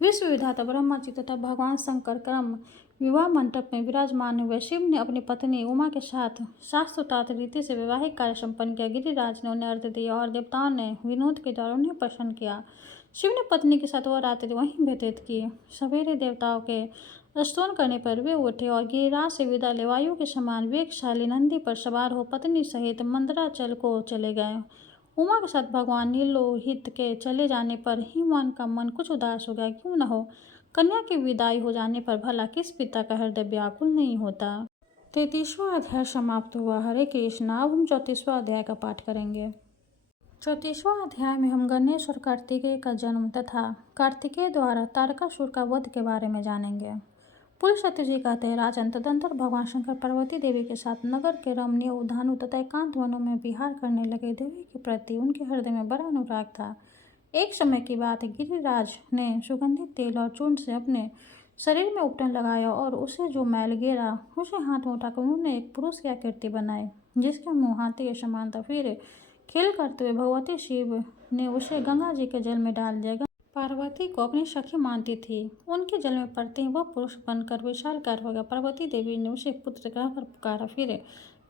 विश्व विधाता ब्रह्मा जी तथा भगवान शंकर क्रम विवाह मंडप में विराजमान हुए। शिव ने अपनी पत्नी उमा के साथ शास्त्रोक्त रीति से वैवाहिक कार्य संपन्न किया। गिरिराज ने उन्हें अर्घ्य दिया और देवताओं ने विनोद के द्वारा उन्हें प्रसन्न किया। शिव ने पत्नी के साथ वह रात्रि वहीं व्यतीत की। सवेरे देवताओं के स्तवन करने पर वे उठे और गिरिराज से विदा ले वायु के समान वेगशाली नंदी पर सवार हो पत्नी सहित मंदराचल को चले गए। उमा के साथ भगवान नीलोहित के चले जाने पर हिमवान का मन कुछ उदास हो गया। क्यों न हो, कन्या की विदाई हो जाने पर भला किस पिता का हृदय व्याकुल नहीं होता। 33वां अध्याय समाप्त हुआ। हरे कृष्ण। अब हम 34वां अध्याय का पाठ करेंगे। 34वां अध्याय में हम गणेश और कार्तिकेय का जन्म तथा कार्तिकेय द्वारा तारकासुर का वध के बारे में जानेंगे। पुलस्त्य जी कहते हैं, राजन, तदंतर भगवान शंकर पार्वती देवी के साथ नगर के रमणीय उद्यानों तथा एकांत वनों में विहार करने लगे। देवी के प्रति उनके हृदय में बड़ा अनुराग था। एक समय की बात है, गिरिराज ने सुगंधित तेल और चूर्ण से अपने शरीर में उपटन लगाया और उसे जो मैल गिरा उसे हाथ में उठाकर उन्होंने एक पुरुष की आकृति बनाई, जिसका मुँह हाथी के समान था। फिर खेल करते हुए भगवती शिव ने उसे गंगा जी के जल में डाल दिया। पार्वती को अपनी सखी मानती थी। उनके जल में पड़ते ही वह पुरुष बनकर विशालकाय हो गया। पार्वती देवी ने उसे पुत्र कहकर पुकारा। फिर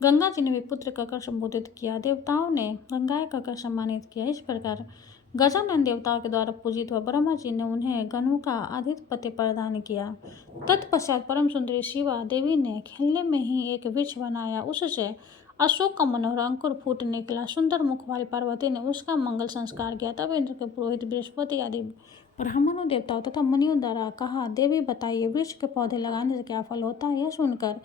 गंगा जी ने भी पुत्र कहकर संबोधित किया। देवताओं ने गंगाएं कहकर सम्मानित किया। इस प्रकार गजानन देवताओं के द्वारा पूजित हुआ। ब्रह्मा जी ने उन्हें गणों का आधिपत्य प्रदान किया। तत्पश्चात परम सुंदरी शिवा देवी ने खेलने में ही एक वृक्ष बनाया। उससे अशोक का मनोहर अंकुर फूट निकला। सुंदर मुख वाली पार्वती ने उसका मंगल संस्कार किया। तब इंद्र के पुरोहित बृहस्पति आदि ब्राह्मणों, देवताओं तथा मुनियों द्वारा कहा, देवी बताइए, वृक्ष के पौधे लगाने से क्या फल होता है? यह सुनकर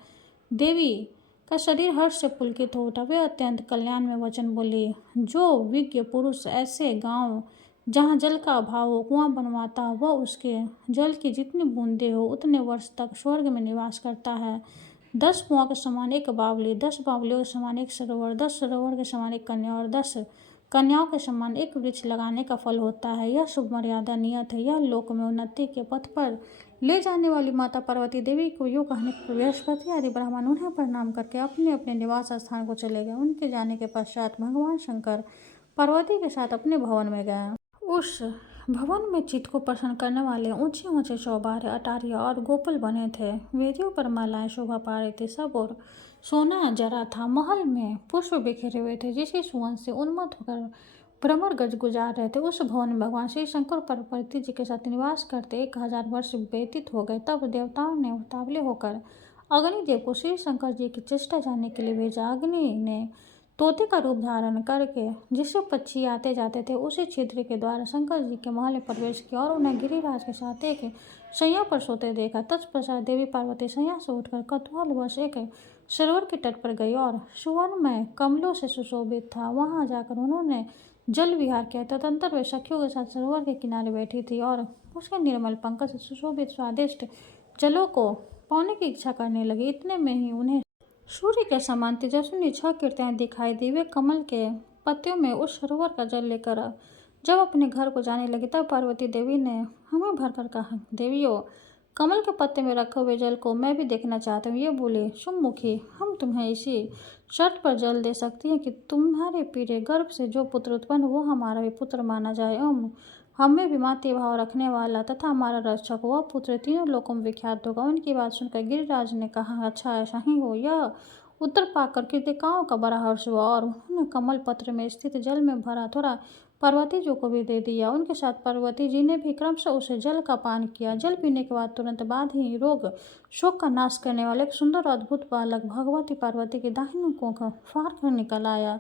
देवी का शरीर हर्ष से पुलकित हो उठा। वे अत्यंत कल्याण में वचन बोली, जो विज्ञ पुरुष ऐसे गांव जहाँ जल का अभाव हो कुआं बनवाता हो, वह उसके जल की जितनी बूंदें हो उतने वर्ष तक स्वर्ग में निवास करता है। 10 कुआं के समान एक बावली, 10 बावलियों के समान एक सरोवर, 10 सरोवर के समान एक कन्या और 10 कन्याओं के समान एक वृक्ष लगाने का फल होता है। यह शुभ मर्यादा नियत है। यह लोक में उन्नति के पथ पर ले जाने वाली माता पार्वती देवी को यूँ कहने पर बृहस्पति आदि ब्राह्मण उन्हें प्रणाम करके अपने अपने निवास स्थान को चले गए। उनके जाने के पश्चात भगवान शंकर पार्वती के साथ अपने भवन में गए। उस भवन में चित्त को प्रसन्न करने वाले ऊंचे ऊंचे चौबारे, अटारियाँ और गोपुल बने थे। वेदियों पर मालाएं शोभा पा रही थी। सब और सोना जरा था। महल में पुष्प बिखेरे हुए थे, जिसकी सुगंध से उन्मत्त होकर भ्रमर गज गुजार रहे थे। उस भवन में भगवान श्री शंकर पार्वती जी के साथ निवास करते 1000 वर्ष व्यतीत हो गए। तब देवताओं ने उतावले होकर अग्निदेव को श्री शंकर जी की चेष्टा जानने के लिए भेजा। अग्नि ने तोते का रूप धारण करके जिससे पक्षी आते जाते थे, उसी छिद्र के द्वारा शंकर जी के महल में प्रवेश किया और उन्हें गिरिराज के साथ एक शैया पर सोते देखा। तत्पश्चात देवी पार्वती शैया से उठकर कौतूहलवश एक सरोवर के तट पर गई और सुवर्णमय कमलों से सुशोभित था। वहां जाकर उन्होंने जल विहार किया। तदंतर वे सखियों के साथ सरोवर के किनारे बैठी थी और उसके निर्मल पंकज से सुशोभित स्वादिष्ट जलों को पाने की इच्छा करने लगी। इतने में ही उन्हें सूर्य के समान तेजस्विनी 6 कीर्तियां दिखाई दी। वे कमल के पत्तियों में उस सरोवर का जल लेकर जब अपने घर को जाने लगी, तब पार्वती देवी ने हमें भरकर कहा, देवियों, कमल के पत्ते में रखे हुए जल को मैं भी देखना चाहती हूँ। ये बोले, सुमुखी, हम तुम्हें इसी शर्त पर जल दे सकती हैं कि तुम्हारे पीढ़े गर्भ से जो पुत्र उत्पन्न वो हमारा भी पुत्र माना जाए एवं हमें भी मातृ भाव रखने वाला तथा हमारा रक्षक, वह पुत्र तीनों लोकों में विख्यात होगा। उनकी बात सुनकर गिरिराज ने कहा, अच्छा ऐसा ही हो। यह उत्तर पाकर कृतिकाओं का बड़ा हर्ष हुआ और उन्होंने कमल पत्र में स्थित जल में भरा थोड़ा पार्वती जी को भी दे दिया। उनके साथ पार्वती जी ने भी क्रमशः उसे जल का पान किया। जल पीने के बाद तुरंत बाद ही रोग शोक का नाश करने वाले एक सुंदर अद्भुत बालक भगवती पार्वती की दाहिनी कोख फाड़ कर निकल आया।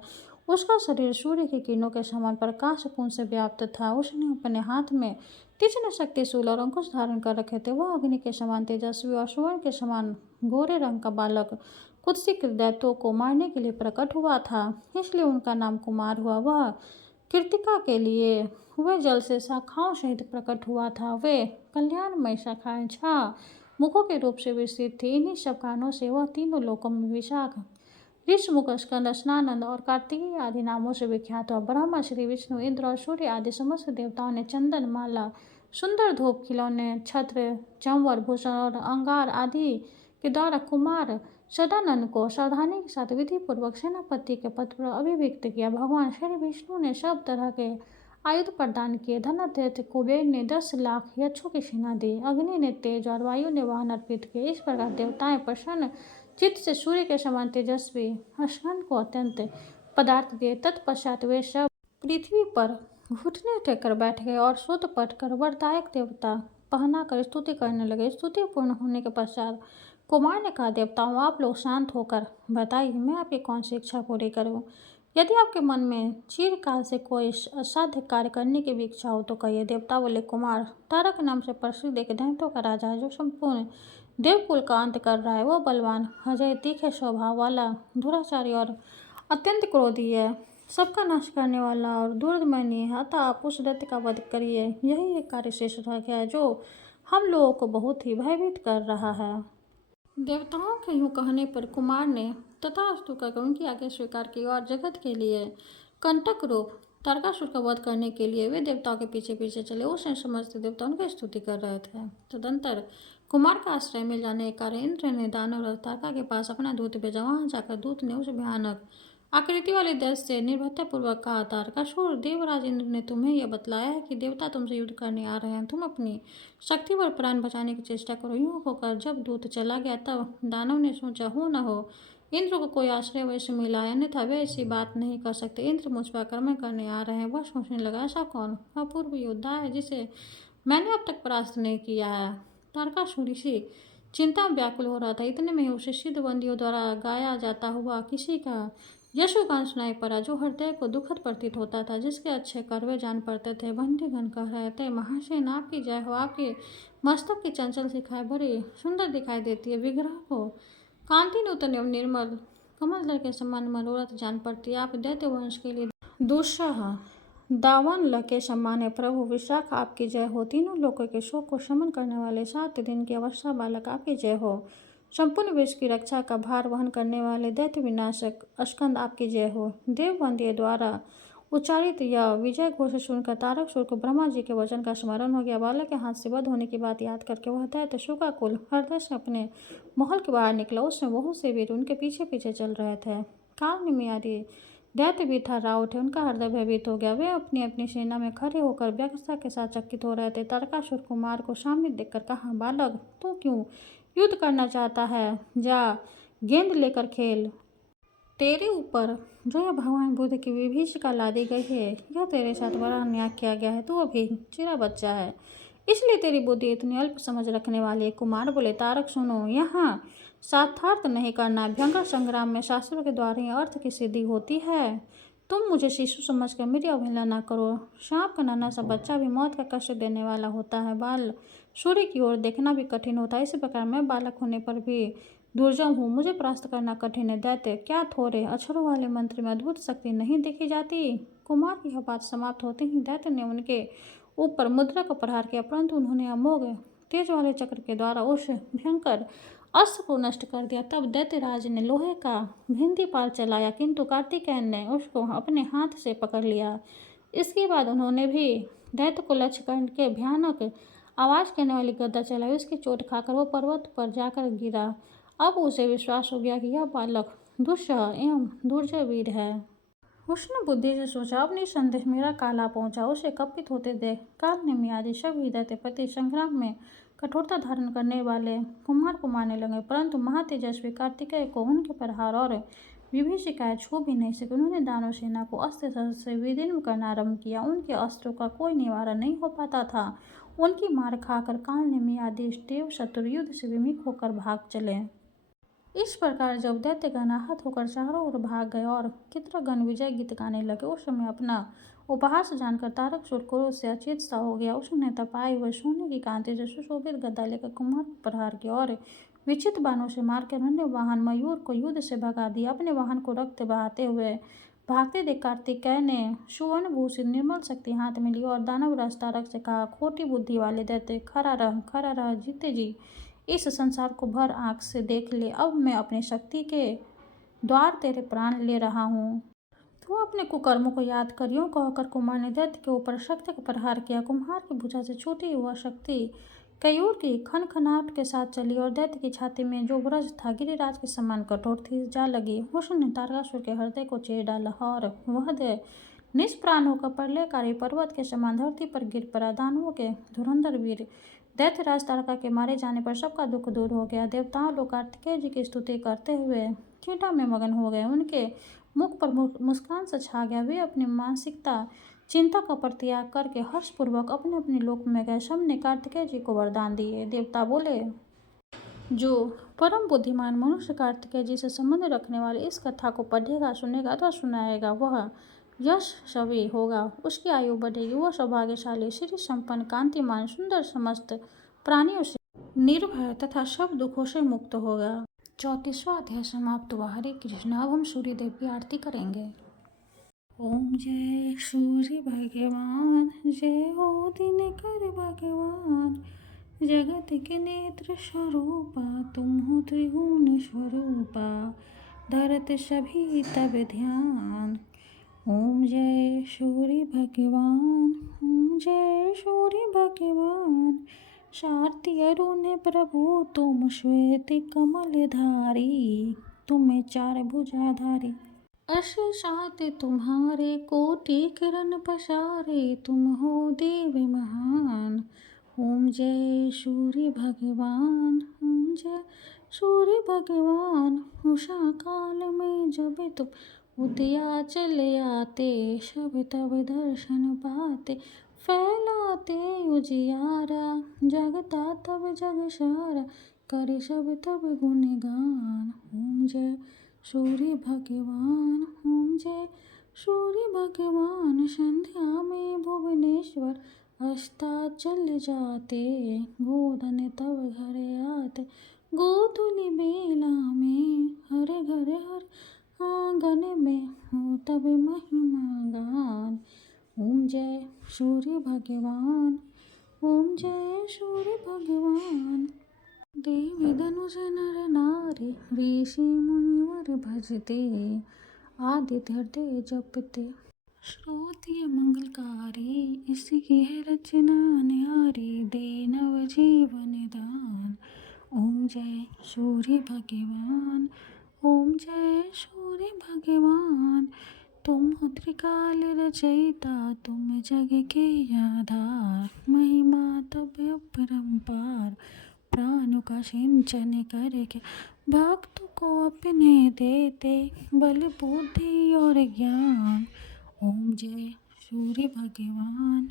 उसका शरीर सूर्य की किरणों के समान प्रकाश पुंज से व्याप्त था। उसने अपने हाथ में तीक्ष्ण शक्तिशूल और अंकुश धारण कर रखे थे। वह अग्नि के समान तेजस्वी और स्वर्ण के समान गोरे रंग का बालक कुत्सित दैत्यों को मारने के लिए प्रकट हुआ था, इसलिए उनका नाम कुमार हुआ। वह कृतिका के लिए वे जल से शाखाओं सहित प्रकट हुआ था। वे कल्याणमय शाखाएं 6 मुखों के रूप से विस्तृत थी। इन्हीं सब कारणों से वह तीनों लोकों में विशाख, ऋषमुख, स्कंद, स्नानंद और कार्तिकीय आदि नामों से विख्यात हुआ। ब्रह्मा, श्री विष्णु, इंद्र और सूर्य आदि समस्त देवताओं ने चंदन, माला, सुंदर धूप, खिलौने, छत्र, चंवर, भूषण और अंगार आदि के द्वारा कुमार सदानंद को सावधानी के साथ विधि पूर्वक सेनापति के पद पर अभिषिक्त किया। भगवान श्री विष्णु ने सब तरह के आयुध प्रदान किए। धनाढ्य कुबेर ने 10 लाख यक्षों की सेना दी। अग्नि ने तेज और वायु ने वाहन अर्पित किए। इस प्रकार देवताएं प्रसन्न चित्त से सूर्य के समान तेजस्वी स्कंद को अत्यंत पदार्थ दिए। तत्पश्चात वे सब पृथ्वी पर घुटने टेककर बैठ गए और सूत पट कर वरदायक देवता पहनाकर स्तुति करने लगे। स्तुति पूर्ण होने के पश्चात कुमार ने कहा, देवताओं, आप लोग शांत होकर बताइए, मैं आपकी कौन सी इच्छा पूरी करूं? यदि आपके मन में चिरकाल से कोई असाध्य कार्य करने की भी इच्छा हो तो कहिए। देवता बोले, कुमार, तारक नाम से प्रसिद्ध एक दैत्यों का राजा है जो संपूर्ण देवकुल का अंत कर रहा है। वह बलवान, अजय, तीखे स्वभाव वाला, दुराचारी और अत्यंत क्रोधी है, सबका नाश करने वाला और दुर्दमनीय है। अतः आप उस दैत्य का वध करिए। यही एक कार्य शेष रह गया है जो हम लोगों को बहुत ही भयभीत कर रहा है। देवताओं के यूं कहने पर कुमार ने तथास्तु कहकर उनकी आज्ञा स्वीकार की और जगत के लिए कंटक रूप तारकासुर का वध करने के लिए वे देवताओं के पीछे पीछे चले। उस समय समस्त देवता उनकी स्तुति कर रहे थे। तदंतर कुमार का आश्रय मिल जाने के कारण इंद्र ने दानव तारका के पास अपना दूत भेजा। वहां जाकर दूत ने उस भयानक आकृति वाले दैत्य से निर्भयतापूर्वक कहा, तारकासुर, देवराज इंद्र ने तुम्हें यह बतलाया है कि देवता तुमसे युद्ध करने आ रहे हैं। तुम अपनी शक्ति पर प्राण बचाने की चेष्टा करो। यूं होकर जब दूत चला गया तब दानव ने सोचा, हो न हो इंद्र को कोई आश्रय वैसे मिला है, अन्यथा वे ऐसी बात नहीं कर सकते। इंद्र मुझ पर आक्रमण करने आ रहे हैं। वह सोचने लगा, ऐसा कौन अपूर्व योद्धा है जिसे मैंने अब तक परास्त नहीं किया है। तारकासुर इसी चिंता में व्याकुल हो रहा था। इतने में उसे सिद्ध बंदियों द्वारा गाया जाता हुआ किसी का यशोगान सुनाई पड़ा जो हृदय को दुखद प्रतीत होता था, जिसके अच्छे करवे जान पड़ते थे। बंदीगण कह रहे थे, महाशयन, आपकी जय हो। आपके मस्तक की चंचल शिखाएं बड़ी सुंदर दिखाई देती है। विग्रह को कांति नूतन एवं निर्मल कमल दल के समान मनोरथ जान पड़ती है। आप दैत्य वंश के लिए दुस्सह दावन के समान है। प्रभु विशाख, आपकी जय हो। तीनों लोगों के शोक को शमन करने वाले 7 दिन की अवस्था बालक, आपकी जय हो। संपूर्ण विश्व की रक्षा का भार वहन करने वाले दैत्य विनाशक स्कंद, आपकी जय हो। देववंदियों द्वारा उच्चारित यह विजय घोष सुनकर तारकासुर को ब्रह्मा जी के वचन का स्मरण हो गया। बालक के हाथ से वध होने की बात याद करके वह दैत्य शोकाकुल हृदय से अपने महल के बाहर निकला। उसमें बहुत से वीर उनके पीछे पीछे चल रहे थे। काल आदि दैत्य भी थर्रा उठे। उनका हृदय भयभीत हो गया। वे अपनी अपनी सेना में खड़े होकर व्यग्रता के साथ चकित हो रहे थे। तारकासुर कुमार को सामने देखकर कहा, बालक, तू क्यों युद्ध करना चाहता है? जा, गेंद लेकर खेल। तेरे ऊपर जो यह भगवान बुद्ध की विभीषिका लादी गई है, यह तेरे साथ बड़ा अन्याय किया गया है। तू अभी चिरा बच्चा है, इसलिए तेरी बुद्धि इतनी अल्प समझ रखने वाली है। कुमार बोले, तारक सुनो, यहाँ शास्त्रार्थ नहीं करना। भयंकर संग्राम में शास्त्रों के द्वारा ही अर्थ की सिद्धि होती है। तुम मुझे शिशु समझकर मेरी अवहेलना न करो। सांप का नन्हा सा बच्चा भी मौत का कष्ट देने वाला होता है। बाल सूर्य की ओर देखना भी कठिन होता है। इसी प्रकार मैं बालक होने पर भी दुर्जय हूँ, मुझे परास्त करना कठिन है। दैत्य, क्या थोड़े अक्षरों वाले मंत्र में अद्भुत शक्ति नहीं देखी जाती? कुमार की यह बात समाप्त होते ही दैत्य ने उनके ऊपर मुद्रा का प्रहार किया, परंतु उन्होंने अमोघ तेज वाले चक्र के द्वारा उस भयंकर अस्त्र को नष्ट कर दिया। तब दैत्यराज ने लोहे का भिंदीपाल चलाया, किंतु कार्तिकेय ने उसको अपने हाथ से पकड़ लिया। इसके बाद उन्होंने भी दैत्य को लक्ष्य करके भयानक आवाज करने वाली गदा चलाई। उसकी चोट खाकर वो पर्वत पर जाकर गिरा। अब उसे विश्वास हो गया कि यह बालक दुस्सह एवं दुर्जय वीर है। उसने बुद्धि से सोचा, अब निसंदेह मेरा काला पहुंचा। उसे कपित होते देख कालनेमी आदि सभी दैत्यपति संग्राम में कठोरता धारण करने वाले कुमार को मारने लगे, परंतु महातेजस्वी कार्तिकेय को उनके प्रहार और विभीषिकाएं छू भी नहीं सके। उन्होंने दानव सेना को अस्त्र शस्त्र से विदीर्ण करना आरंभ किया। उनके अस्त्रों का कोई निवारण नहीं हो पाता था। उनकी मार खाकर कालनेमी आदि देव शत्रु युद्ध से विमुख होकर भाग चले। इस प्रकार जब दैत्यगण आहत होकर चारों ओर भाग गए और चित्रगण विजय गीत गाने लगे, उस समय अपना उपहास जानकर तारकासुर क्रोध से अचेत सा हो गया। उसने तपाए हुए सोने की कांति से सुशोभित गदा लेकर कुमार पर प्रहार किया और विचित्र बाणों से मारकर अन्य वाहन मयूर को युद्ध से भगा दिया। अपने वाहन को रक्त बहाते हुए भागते देख कार्तिकेय ने सुवर्ण भूषित निर्मल शक्ति हाथ में ली और दानवराज तारक से कहा, खोटी बुद्धि वाले दैत्य, खरा रह जीते जी इस संसार को भर आंख से देख ले। अब मैं अपनी शक्ति के द्वार तेरे प्राण ले रहा हूँ। तू अपने कुकर्मों को याद कर। यूं कहकर कुमार ने दैत्य के ऊपर शक्ति का प्रहार किया। कुम्हार की भुजा से छूटी हुआ शक्ति कयूर की खनखनाहट के साथ चली और दैत्य की छाती में जो ब्रज था गिरिराज के समान कठोर थी जा लगी। उसने तारकासुर के हृदय को चीर डाला और वह दे निष्प्राण होकर प्रलयकारी पर्वत के समान धरती पर गिर पड़ा। दानवों के धुरंधर वीर दैत्यराज तारका के मारे जाने पर सबका दुख दूर हो गया। देवताओं लोग कार्तिकेय जी की स्तुति करते हुए चिंता में मगन हो गए। उनके मुख पर मुस्कान से छा गया। वे अपनी मानसिकता चिंता का परित्याग करके हर्षपूर्वक अपने अपने लोक में गए। सबने कार्तिकेय जी को वरदान दिए। देवता बोले, जो परम बुद्धिमान मनुष्य कार्तिकेय जी से संबंध रखने वाले इस कथा को पढ़ेगा, सुनेगा अथवा सुनाएगा, वह यशस्वी होगा, उसकी आयु बढ़ेगी, वह सौभाग्यशाली, श्री संपन्न, कांतिमान, सुंदर, समस्त प्राणियों से निर्भय तथा सब दुखों से मुक्त होगा। 34वां अध्याय समाप्त हुआ। हरे कृष्ण। अब हम सूर्यदेव की आरती करेंगे। ओम जय सूर्य भगवान, जय हो दिनकर भगवान, जगत के नेत्र स्वरूपा, तुम हो त्रिगुण स्वरूपा, धरत सभी तब ध्यान। ओम जय सूर्य भगवान, ओम जय सूर्य भगवान, शारति अरुण प्रभु तुम श्वेत कमलधारी, तुम्हें चार भुजाधारी, अश सात तुम्हारे, कोटि किरण पसारे, तुम हो देव महान। ओम जय सूर्य भगवान, ओम जय सूर्य भगवान, उषा काल में जब तुम उदया चले आते, सब तब दर्शन पाते, फैलाते उजियारा, जगता तब जग सारा, करे सब तब गुणगान। ओम जय सूर्य भगवान, ओम जय सूर्य भगवान, संध्या में भुवनेश्वर अस्ताचल जाते, गोधन तब घर आते, गोधुली बेला में, हर घर हर आंगन में हो तब महिमा गान। ओम जय सूर्य भगवान, ओम जय सूर्य भगवान, देवी धनुष नर नारी, ऋषि मुनिवर भजते, आदित्य हृदय जपते, श्रोत्रिय मंगलकारी, इसकी है रचना न्यारी, दे नव जीवन दान। ओम जय सूर्य भगवान, ओम जय सूर्य भगवान, तुम हो त्रिकाल रचयिता, तुम जग के आधार, महिमा तब अपरंपार, प्राणों का सिंचन करके भक्त को अपने देते, बल बुद्धि और ज्ञान। ओम जय सूर्य भगवान,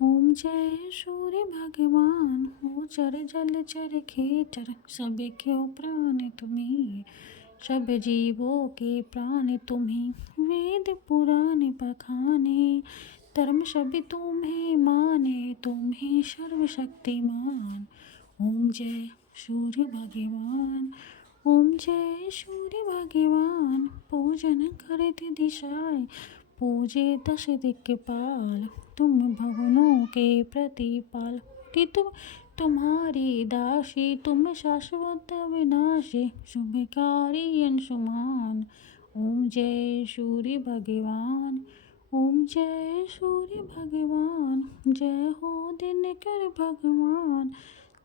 ओम जय सूर्य भगवान, हो चर जल चर खेचर, सब क्यों प्राण तुम्हें, सब जीवों के प्राण तुम्हें, वेद पुराण बखाने, धर्म सभी तुम्हें माने, तुम्हें सर्वशक्तिमान। ओम जय सूर्य भगवान, ओम जय सूर्य भगवान। पूजन करते दिशाए, पूजे दश दिक्पाल। तुम भवनों के प्रतिपाल, तुम तुम्हारी दासी, तुम शाश्वत विनाशी, शुभकारी अंशुमान। ओम जय सूर्य भगवान, ओम जय सूर्य भगवान। जय हो दिनकर भगवान,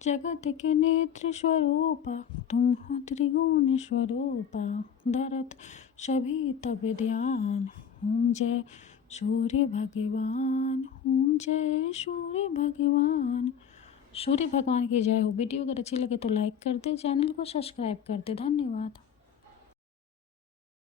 जगत के नेत्र स्वरूपा। तुम हो त्रिगुण स्वरूपा, धरत सभी तब ध्यान। ओम जय सूर्य भगवान, ओम जय सूर्य भगवान। सूर्य भगवान की जय हो। वीडियो अगर अच्छी लगे तो लाइक कर दे, चैनल को सब्सक्राइब कर दे। धन्यवाद।